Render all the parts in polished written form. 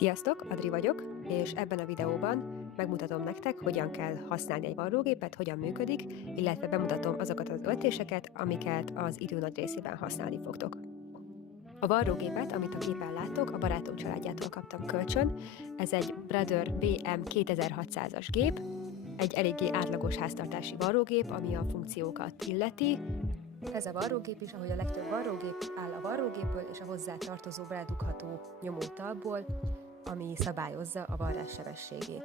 Sziasztok, Adri vagyok, és ebben a videóban megmutatom nektek, hogyan kell használni egy varrógépet, hogyan működik, illetve bemutatom azokat az öltéseket, amiket az idő nagy részében használni fogtok. A varrógépet, amit a képen láttok, a barátom családjától kaptam kölcsön. Ez egy Brother BM 2600-as gép, egy eléggé átlagos háztartási varrógép, ami a funkciókat illeti. Ez a varrógép is, ahogy a legtöbb varrógép, áll a varrógépből és a hozzá tartozó beledugható nyomótalpból, ami szabályozza a varrás sebességét.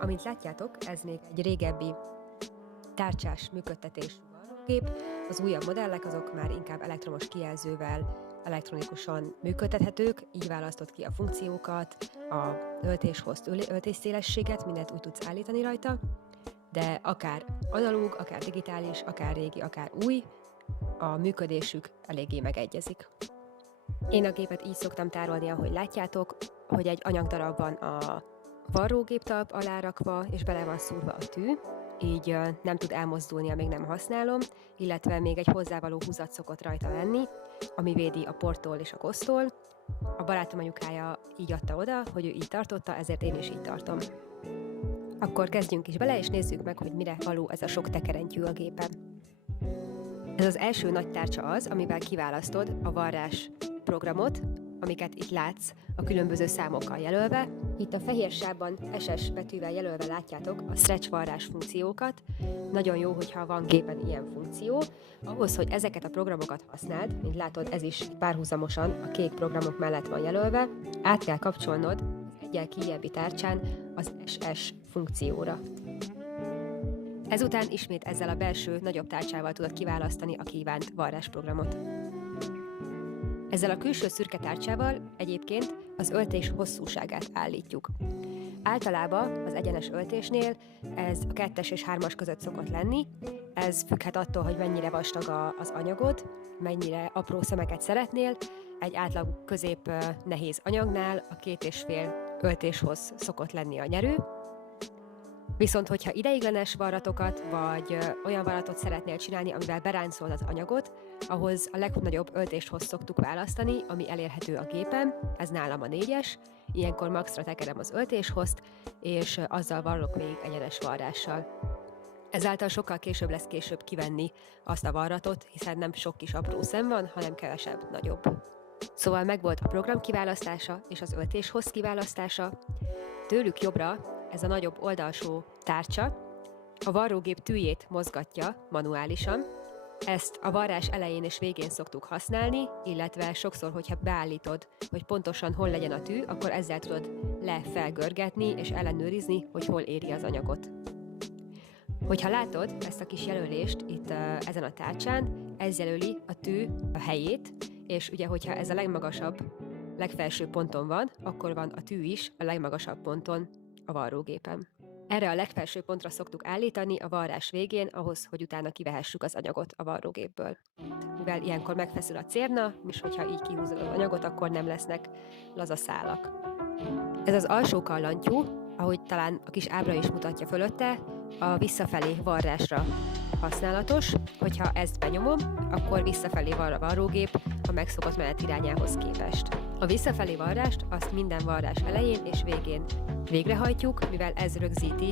Amint látjátok, ez még egy régebbi tárcsás működtetésű varrógép. Az újabb modellek azok már inkább elektromos kijelzővel, elektronikusan működtethetők, így választod ki a funkciókat, a töltéshozt, öltésszélességet, mindent úgy tudsz állítani rajta, de akár analóg, akár digitális, akár régi, akár új, a működésük eléggé megegyezik. Én a gépet így szoktam tárolni, ahogy látjátok, hogy egy anyagdarab van a varrógéptalp alá rakva, és bele van szúrva a tű, így nem tud elmozdulni, amíg nem használom, illetve még egy hozzávaló húzat szokott rajta lenni, ami védi a portól és a kosztól. A barátom anyukája így adta oda, hogy ő így tartotta, ezért én is így tartom. Akkor kezdjünk is bele, és nézzük meg, hogy mire való ez a sok tekerentyű a gépen. Ez az első nagy tárcsa az, amivel kiválasztod a varrás programot, amiket itt látsz a különböző számokkal jelölve. Itt a fehér sávban SS betűvel jelölve látjátok a stretch varrás funkciókat. Nagyon jó, hogyha van gépen ilyen funkció. Ahhoz, hogy ezeket a programokat használd, mint látod, ez is párhuzamosan a kék programok mellett van jelölve, át kell kapcsolnod az egyel kijjebbi tárcsán az SS funkcióra. Ezután ismét ezzel a belső, nagyobb tárcsával tudod kiválasztani a kívánt varrásprogramot. Ezzel a külső szürke tárcsával egyébként az öltés hosszúságát állítjuk. Általában az egyenes öltésnél ez a 2-es és 3-as között szokott lenni. Ez függhet attól, hogy mennyire vastag az anyagod, mennyire apró szemeket szeretnél. Egy átlag közép nehéz anyagnál a 2,5 öltéshoz szokott lenni a nyerő. Viszont, hogyha ideiglenes varratokat, vagy olyan varratot szeretnél csinálni, amivel beráncolod az anyagot, ahhoz a legnagyobb öltéshoz szoktuk választani, ami elérhető a gépen, ez nálam a 4-es, ilyenkor maxra tekerem az öltéshozt, és azzal varrok végig egyenes varrással. Ezáltal sokkal később lesz kivenni azt a varratot, hiszen nem sok kis apró szem van, hanem kevesebb, nagyobb. Szóval megvolt a program kiválasztása és az öltéshoz kiválasztása. Tőlük jobbra ez a nagyobb oldalsó tárcsa a varrógép tűjét mozgatja manuálisan. Ezt a varrás elején és végén szoktuk használni, illetve sokszor, hogyha beállítod, hogy pontosan hol legyen a tű, akkor ezzel tudod lefelgörgetni és ellenőrizni, hogy hol éri az anyagot. Hogyha látod ezt a kis jelölést itt ezen a tárcsán, ez jelöli a tű a helyét, és ugye, hogyha ez a legmagasabb, legfelső ponton van, akkor van a tű is a legmagasabb ponton a varrógépen. Erre a legfelső pontra szoktuk állítani a varrás végén, ahhoz, hogy utána kivehessük az anyagot a varrógépből. Mivel ilyenkor megfeszül a cérna, és hogyha így kihúzod az anyagot, akkor nem lesznek laza szálak. Ez az alsó kallantyú, ahogy talán a kis ábra is mutatja fölötte, a visszafelé varrásra használatos. Hogyha ezt benyomom, akkor visszafelé varr a varrógép a megszokott menet irányához képest. A visszafelé varrást azt minden varrás elején és végén végrehajtjuk, mivel ez rögzíti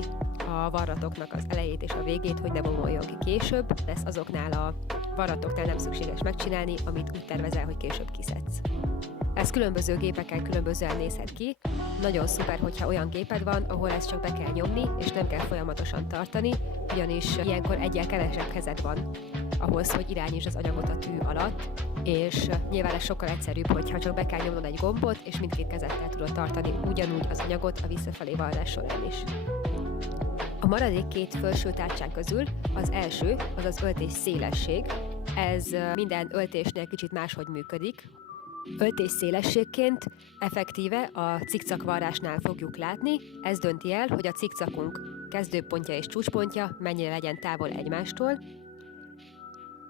a varratoknak az elejét és a végét, hogy ne bomoljon ki később. Ezt azoknál a varratoknál nem szükséges megcsinálni, amit úgy tervezel, hogy később kiszedsz. Ez különböző gépeken különbözően nézhet ki. Nagyon szuper, hogyha olyan géped van, ahol ezt csak be kell nyomni, és nem kell folyamatosan tartani, ugyanis ilyenkor egyel kevesebb kezed van ahhoz, hogy irányítsd az anyagot a tű alatt, és nyilván ez sokkal egyszerűbb, hogyha csak be kell nyomnod egy gombot, és mindkét kezedtel tudod tartani ugyanúgy az anyagot a visszafelé varrás során is. A maradék két felső tárcsán közül az első, az az öltés szélesség. Ez minden öltésnél kicsit máshogy működik. Öltés szélességként effektíve a cikcak varrásnál fogjuk látni, ez dönti el, hogy a cikcakunk kezdőpontja és csúcspontja mennyire legyen távol egymástól.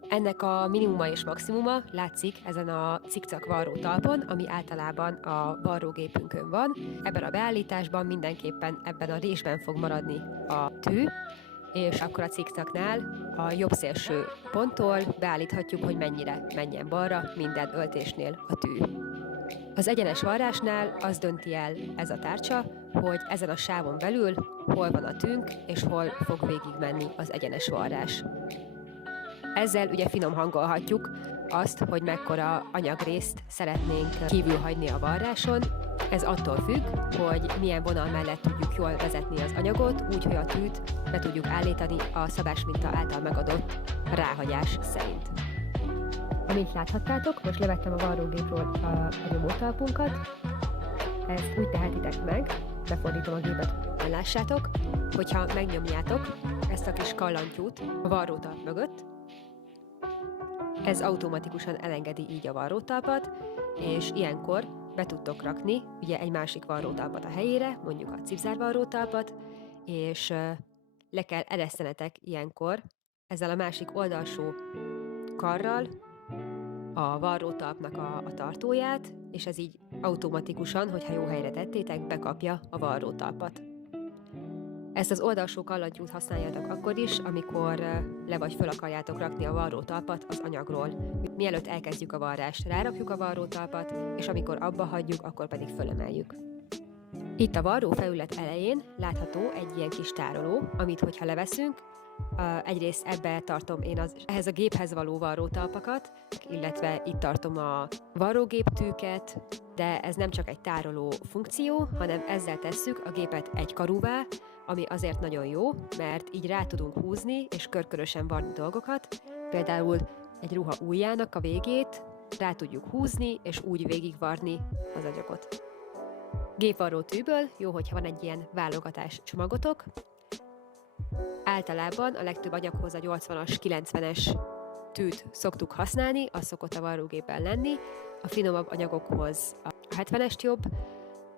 Ennek a minimuma és maximuma látszik ezen a cikcak varró talpon, ami általában a varrógépünkön van. Ebben a beállításban mindenképpen ebben a résben fog maradni a tű, és akkor a cikcaknál a jobb szélső ponttól beállíthatjuk, hogy mennyire menjen balra minden öltésnél a tű. Az egyenes varrásnál az dönti el ez a tárcsa, hogy ezen a sávon belül hol van a tűnk, és hol fog végigmenni az egyenes varrás. Ezzel ugye finom hangolhatjuk azt, hogy mekkora anyagrészt szeretnénk kívül hagyni a varráson. Ez attól függ, hogy milyen vonal mellett tudjuk jól vezetni az anyagot, úgy, hogy a tűt be tudjuk állítani a szabásminta által megadott ráhagyás szerint. Amint láthattátok, most levettem a varrógépről a nyomótalpunkat. Ezt úgy tehetitek meg, befordítom a gépet, hogy lássátok, hogyha megnyomjátok ezt a kis kallantyút a varrótalp mögött, ez automatikusan elengedi így a varrótalpat, és ilyenkor be tudtok rakni ugye egy másik varrótalpat a helyére, mondjuk a cipzárvarrótalpat, és le kell eresztenetek ilyenkor ezzel a másik oldalsó karral a varrótalpnak a tartóját, és ez így automatikusan, hogyha jó helyre tettétek, bekapja a varrótalpat. Ezt az oldalsó kallantyút használjátok akkor is, amikor le vagy föl akarjátok rakni a varrótalpat az anyagról. Mielőtt elkezdjük a varrást, rárakjuk a varrótalpat, és amikor abba hagyjuk, akkor pedig fölemeljük. Itt a varró felület elején látható egy ilyen kis tároló, amit hogyha leveszünk, egyrészt ebbe tartom én ehhez a géphez való varrótalpakat, illetve itt tartom a varrógéptűket, de ez nem csak egy tároló funkció, hanem ezzel tesszük a gépet egy karúvá, ami azért nagyon jó, mert így rá tudunk húzni és körkörösen varni dolgokat, például egy ruha ujjának a végét rá tudjuk húzni és úgy végigvarni az anyagot. Gépvarró tűből jó, hogyha van egy ilyen válogatás csomagotok. Általában a legtöbb anyaghoz a 80-as, 90-es tűt szoktuk használni, az szokott a varrógépben lenni, a finomabb anyagokhoz a 70-est jobb,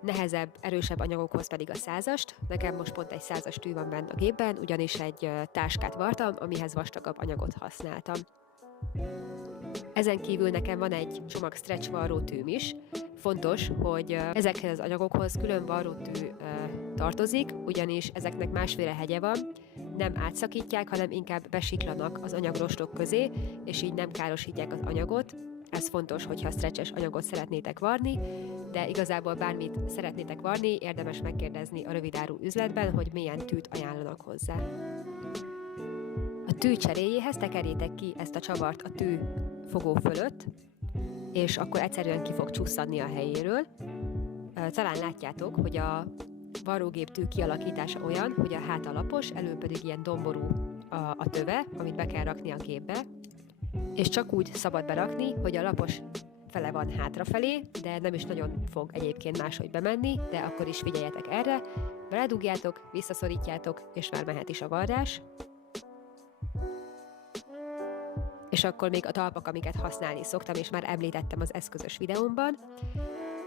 nehezebb, erősebb anyagokhoz pedig a 100-ast. Nekem most pont egy 100-as tű van benne a gépben, ugyanis egy táskát vartam, amihez vastagabb anyagot használtam. Ezen kívül nekem van egy csomag stretch varrótűm is. Fontos, hogy ezekhez az anyagokhoz külön varrótű tartozik, ugyanis ezeknek másféle hegye van, nem átszakítják, hanem inkább besiklanak az anyagrostok közé, és így nem károsítják az anyagot. Ez fontos, hogyha stretches anyagot szeretnétek varni, de igazából bármit szeretnétek varni, érdemes megkérdezni a rövidáru üzletben, hogy milyen tűt ajánlanak hozzá. A tű cseréjéhez tekerjétek ki ezt a csavart a tű fogó fölött, és akkor egyszerűen ki fog csusszadni a helyéről. Talán látjátok, hogy a varrógép tű kialakítása olyan, hogy a háta lapos, elő pedig ilyen domború a töve, amit be kell rakni a gépbe, és csak úgy szabad berakni, hogy a lapos fele van hátrafelé, de nem is nagyon fog egyébként máshogy bemenni, de akkor is figyeljetek erre, beledugjátok, visszaszorítjátok, és már mehet is a varrás. És akkor még a talpak, amiket használni szoktam, és már említettem az eszközös videómban,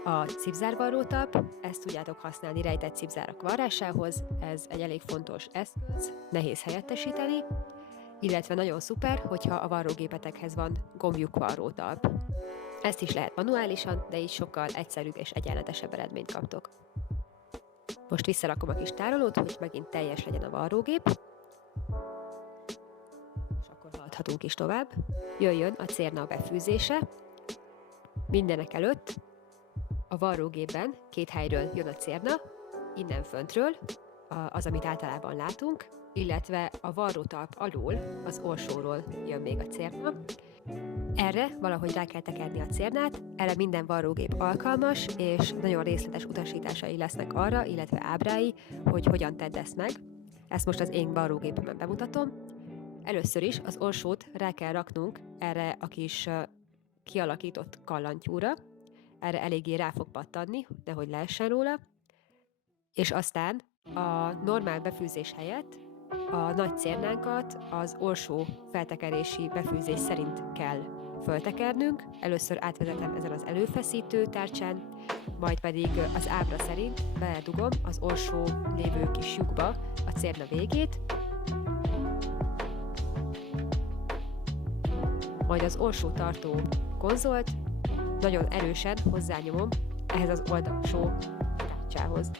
a cipzárvarrótalp, ezt tudjátok használni rejtett cipzárak varrásához, ez egy elég fontos eszköz, nehéz helyettesíteni, illetve nagyon szuper, hogyha a varrógépetekhez van gombjuk varrótalp. Ezt is lehet manuálisan, de így sokkal egyszerűbb és egyenletesebb eredményt kaptok. Most visszarakom a kis tárolót, hogy megint teljes legyen a varrógép, és akkor haladhatunk is tovább. Jöjjön a cérna befűzése. Mindenek előtt a varrógépben két helyről jön a cérna, innen föntről, az, amit általában látunk, illetve a varrótalp alól, az orsóról jön még a cérna. Erre valahogy rá kell tekerni a cérnát, erre minden varrógép alkalmas, és nagyon részletes utasításai lesznek arra, illetve ábrái, hogy hogyan tedd ezt meg. Ezt most az én varrógépemen bemutatom. Először is az orsót rá kell raknunk erre a kis kialakított kallantyúra, erre eléggé rá fog pattanni, nehogy leessen róla, és aztán a normál befűzés helyett a nagy cérnánkat az orsó feltekerési befűzés szerint kell föltekernünk. Először átvezetem ezen az előfeszítő tárcsán, majd pedig az ábra szerint beledugom az orsó lévő kis lyukba a cérna végét, majd az orsó tartó konzolt nagyon erősen hozzányomom ehhez az oldalsó tárcsához.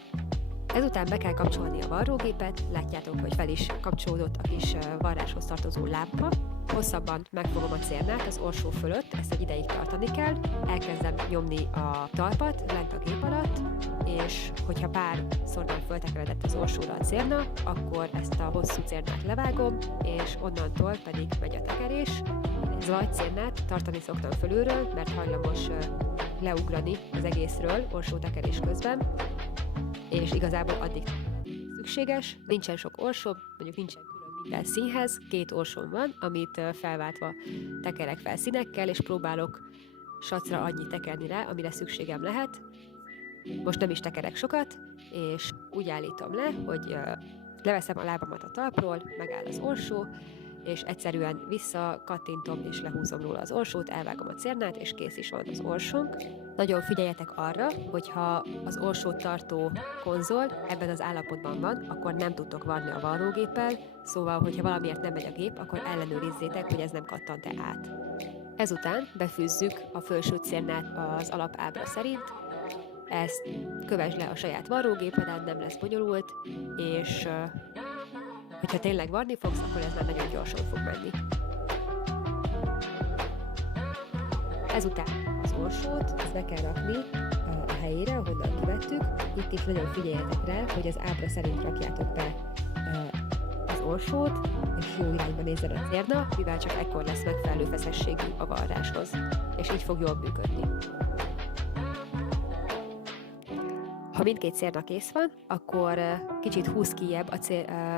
Ezután be kell kapcsolni a varrógépet, látjátok, hogy fel is kapcsolódott a kis varráshoz tartozó lámpa, hosszabban megfogom a cérnát az orsó fölött, ezt egy ideig tartani kell, elkezdem nyomni a talpat lent a gép alatt, és hogyha párszor már föltekeredett az orsóra a cérna, akkor ezt a hosszú cérnát levágom, és onnantól pedig megy a tekerés. Zaj cérnát tartani szoktam fölülről, mert hajlamos leugrani az egészről orsótekerés közben, és igazából addig szükséges, nincsen sok orsó, mondjuk nincsen külön minden színhez, 2 orsóm van, amit felváltva tekerek fel színekkel, és próbálok sacra annyit tekerni rá, amire szükségem lehet. Most nem is tekerek sokat, és úgy állítom le, hogy leveszem a lábamat a talpról, megáll az orsó, és egyszerűen visszakattintom és lehúzom róla az orsót, elvágom a cérnát, és kész is van az orsónk. Nagyon figyeljetek arra, hogyha az orsót tartó konzol ebben az állapotban van, akkor nem tudtok varni a varrógéppel, szóval, hogyha valamiért nem megy a gép, akkor ellenőrizzétek, hogy ez nem kattant-e át. Ezután befűzzük a felső cérnát az alapábra szerint, ezt kövesd le a saját varrógépeden, nem lesz bonyolult, és hogyha tényleg varni fogsz, akkor ez már nagyon gyorsan fog menni. Ezután az orsót ezt be kell rakni a helyére, ahonnan kivettük. Itt is nagyon figyeljetek rá, hogy az ábra szerint rakjátok be az orsót, és jó irányba nézzen a cérna, mivel csak ekkor lesz megfelelő feszességű a varráshoz, és így fog jól működni. Ha mindkét cérna kész van, akkor kicsit húz kijjebb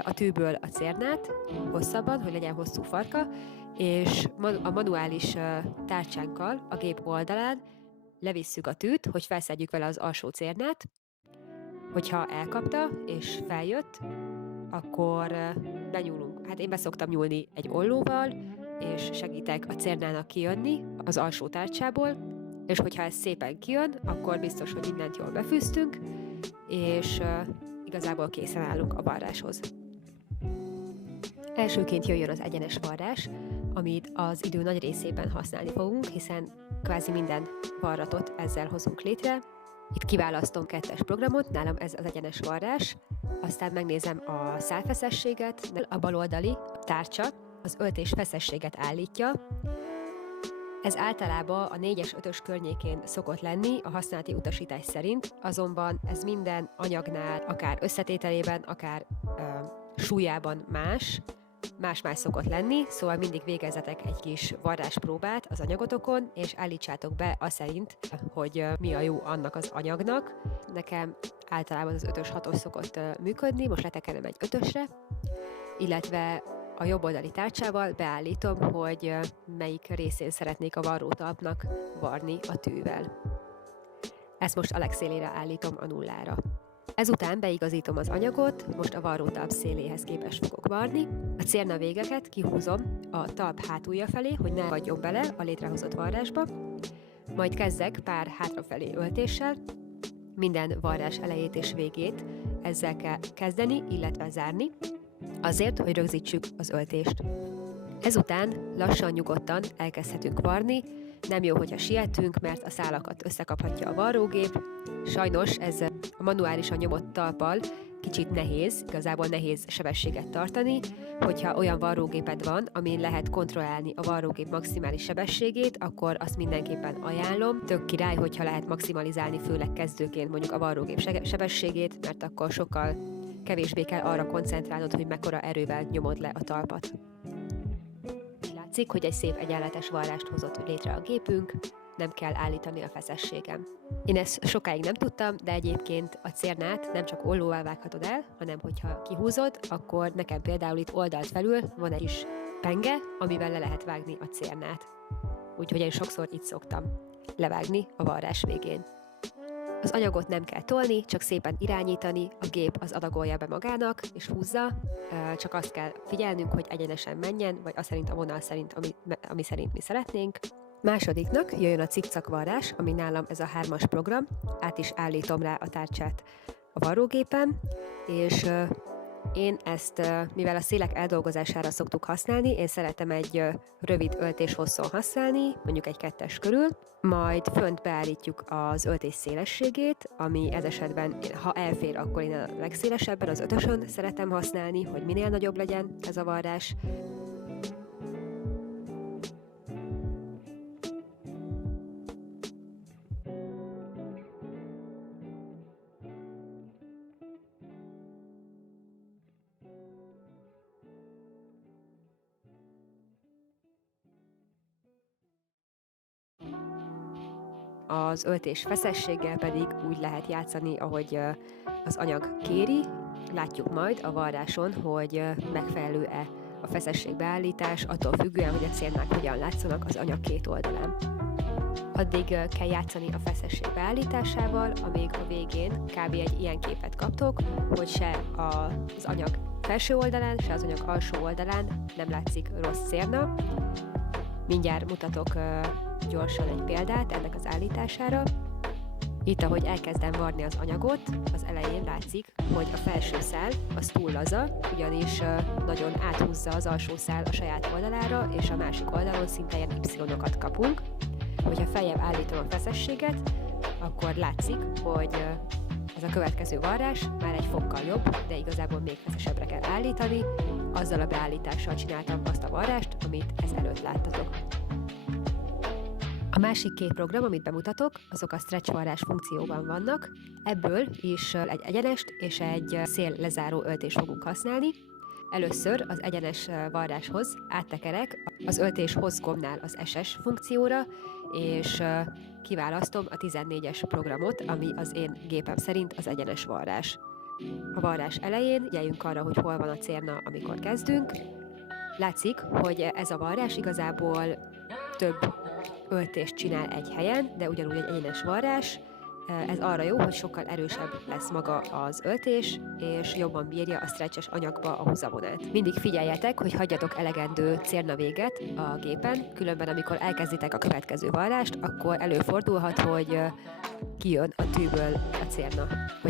a tűből a cérnát, hosszabban, hogy legyen hosszú farka, és a manuális tárcsánkkal a gép oldalán levisszük a tűt, hogy felszedjük vele az alsó cérnát. Hogyha elkapta és feljött, akkor benyúlunk. Hát én beszoktam nyúlni egy ollóval, és segítek a cérnának kijönni az alsó tárcsából, és hogyha ez szépen kijön, akkor biztos, hogy mindent jól befűztünk, és igazából készen állunk a varráshoz. Elsőként jöjjön az egyenes varrás, amit az idő nagy részében használni fogunk, hiszen kvázi minden varratot ezzel hozunk létre. Itt kiválasztom 2-es programot, nálam ez az egyenes varrás, aztán megnézem a szálfeszességet, a baloldali tárcsa az öltés feszességet állítja. Ez általában a 4-es, 5-ös környékén szokott lenni a használati utasítás szerint, azonban ez minden anyagnál, akár összetételében, akár súlyában más szokott lenni, szóval mindig végezzetek egy kis varráspróbát az anyagotokon, és állítsátok be azt szerint, hogy mi a jó annak az anyagnak. Nekem általában az 5-ös, 6-os szokott működni, most letekerem egy 5-ösre, illetve a jobb oldali tárcsával beállítom, hogy melyik részén szeretnék a varrótalpnak varni a tűvel. Ezt most a legszélére állítom a 0-ra. Ezután beigazítom az anyagot, most a varrótalp széléhez képest fogok varni. A cérna végeket kihúzom a talp hátulja felé, hogy ne adjon bele a létrehozott varrásba. Majd kezdek pár hátrafelé öltéssel. Minden varrás elejét és végét ezzel kell kezdeni, illetve zárni, azért, hogy rögzítsük az öltést. Ezután lassan, nyugodtan elkezdhetünk varni. Nem jó, hogyha sietünk, mert a szálakat összekaphatja a varrógép. Sajnos ez a manuálisan nyomott talppal kicsit nehéz, igazából nehéz sebességet tartani. Hogyha olyan varrógéped van, amin lehet kontrollálni a varrógép maximális sebességét, akkor azt mindenképpen ajánlom. Tök király, hogyha lehet maximalizálni, főleg kezdőként mondjuk a varrógép sebességét, mert akkor sokkal kevésbé kell arra koncentrálnod, hogy mekkora erővel nyomod le a talpat. Látszik, hogy egy szép egyenletes varrást hozott létre a gépünk, nem kell állítani a feszességem. Én ezt sokáig nem tudtam, de egyébként a cérnát nem csak ollóval vághatod el, hanem hogyha kihúzod, akkor nekem például itt oldalt felül van egy kis penge, amivel le lehet vágni a cérnát. Úgyhogy én sokszor így szoktam levágni a varrás végén. Az anyagot nem kell tolni, csak szépen irányítani, a gép az adagolja be magának, és húzza, csak azt kell figyelnünk, hogy egyenesen menjen, vagy az szerint a vonal szerint, ami szerint mi szeretnénk. Másodiknak jöjjön a cikcakvarrás, ami nálam ez a 3-as program, át is állítom rá a tárcsát a varrógépen, és én ezt, mivel a szélek eldolgozására szoktuk használni, én szeretem egy rövid öltés hosszon használni, mondjuk egy 2-es körül, majd fönt beállítjuk az öltés szélességét, ami ez esetben, ha elfér, akkor én a legszélesebben, az 5-ösön szeretem használni, hogy minél nagyobb legyen ez a varrás. Az öltés feszességgel pedig úgy lehet játszani, ahogy az anyag kéri. Látjuk majd a varráson, hogy megfelelő-e a feszesség beállítás, attól függően, hogy a cérnák hogyan látszanak az anyag két oldalán. Addig kell játszani a feszesség beállításával, amíg a végén kb. Egy ilyen képet kaptok, hogy se az anyag felső oldalán, se az anyag alsó oldalán nem látszik rossz cérna. Mindjárt mutatok gyorsan egy példát ennek az állítására. Itt, ahogy elkezdem varni az anyagot, az elején látszik, hogy a felső szál az túl laza, ugyanis nagyon áthúzza az alsó szál a saját oldalára, és a másik oldalon szinte ilyen y-okat kapunk. Hogyha feljebb állítom a feszességet, akkor látszik, hogy ez a következő varrás már egy fokkal jobb, de igazából még feszesebbre kell állítani. Azzal a beállítással csináltam azt a varrást, amit ezelőtt láttatok. A másik két program, amit bemutatok, azok a stretch varrás funkcióban vannak. Ebből is egy egyenest és egy szél lezáró öltést fogunk használni. Először az egyenes varráshoz áttekerek az öltés-hoz gombnál az SS funkcióra, és kiválasztom a 14-es programot, ami az én gépem szerint az egyenes varrás. A varrás elején figyeljünk arra, hogy hol van a cérna, amikor kezdünk. Látszik, hogy ez a varrás igazából több öltést csinál egy helyen, de ugyanúgy egy egyenes varrás. Ez arra jó, hogy sokkal erősebb lesz maga az öltés, és jobban bírja a stretches anyagba a húzavonát. Mindig figyeljetek, hogy hagyjatok elegendő cérnavéget a gépen, különben amikor elkezditek a következő varrást, akkor előfordulhat, hogy kijön a tűből a cérna.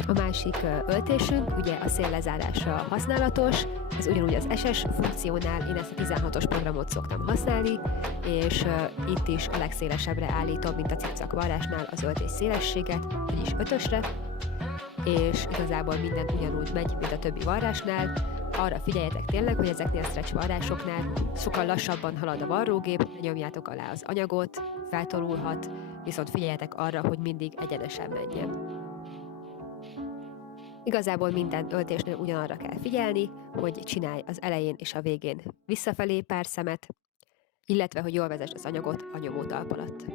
A másik öltésünk ugye a széllezárásra használatos, ez ugyanúgy az SS funkciónál, én ezt a 16-os programot szoktam használni, és itt is a legszélesebbre állítom, mint a cikcak varrásnál az öltés szélességet, vagyis 5-ösre, és igazából minden ugyanúgy megy, mint a többi varrásnál. Arra figyeljetek tényleg, hogy ezeknél a stretch varrásoknál sokkal lassabban halad a varrógép, nyomjátok alá az anyagot, feltolulhat, viszont figyeljetek arra, hogy mindig egyenesen menjen. Igazából minden öltésnél ugyanarra kell figyelni, hogy csinálj az elején és a végén visszafelé pár szemet, illetve hogy jól vezesd az anyagot a nyomótalp alatt.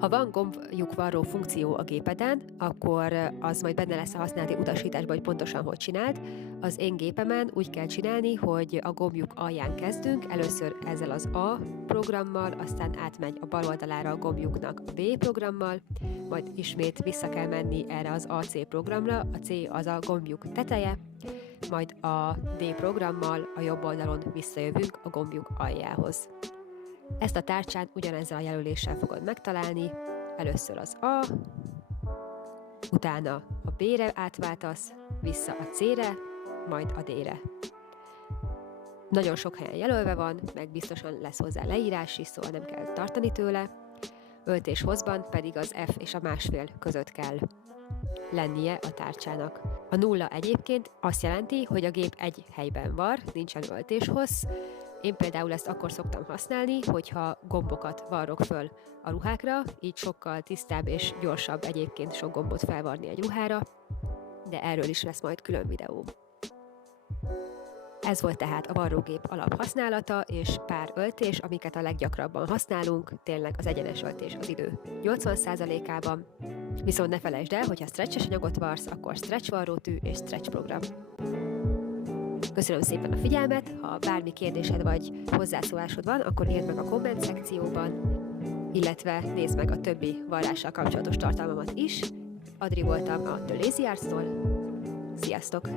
Ha van gomblyukvarró funkció a gépeden, akkor az majd benne lesz a használati utasításban, hogy pontosan hogy csináld. Az én gépemen úgy kell csinálni, hogy a gombjuk alján kezdünk, először ezzel az A programmal, aztán átmegy a bal oldalára a gombjuknak a B programmal, majd ismét vissza kell menni erre az AC programra, a C az a gombjuk teteje, majd a D programmal a jobb oldalon visszajövünk a gombjuk aljához. Ezt a tárcsán ugyanezzel a jelöléssel fogod megtalálni, először az A, utána a B-re átváltasz, vissza a C-re, majd a D-re. Nagyon sok helyen jelölve van, meg biztosan lesz hozzá leírás is, szóval nem kell tartani tőle. Öltés-hozban pedig az F és a másfél között kell lennie a tárcsának. A 0 egyébként azt jelenti, hogy a gép egy helyben var, nincsen öltés-hossz. Én például ezt akkor szoktam használni, hogyha gombokat varrok föl a ruhákra, így sokkal tisztább és gyorsabb egyébként sok gombot felvarni egy ruhára, de erről is lesz majd külön videó. Ez volt tehát a varrógép alaphasználata és pár öltés, amiket a leggyakrabban használunk, tényleg az egyenes öltés az idő 80%-ában. Viszont ne felejtsd el, hogyha stretches anyagot varsz, akkor stretch varrótű és stretch program. Köszönöm szépen a figyelmet, ha bármi kérdésed vagy hozzászólásod van, akkor írd meg a komment szekcióban, illetve nézd meg a többi varrással kapcsolatos tartalmamat is. Adri voltam a The Lazy Arts-tól. Sziasztok!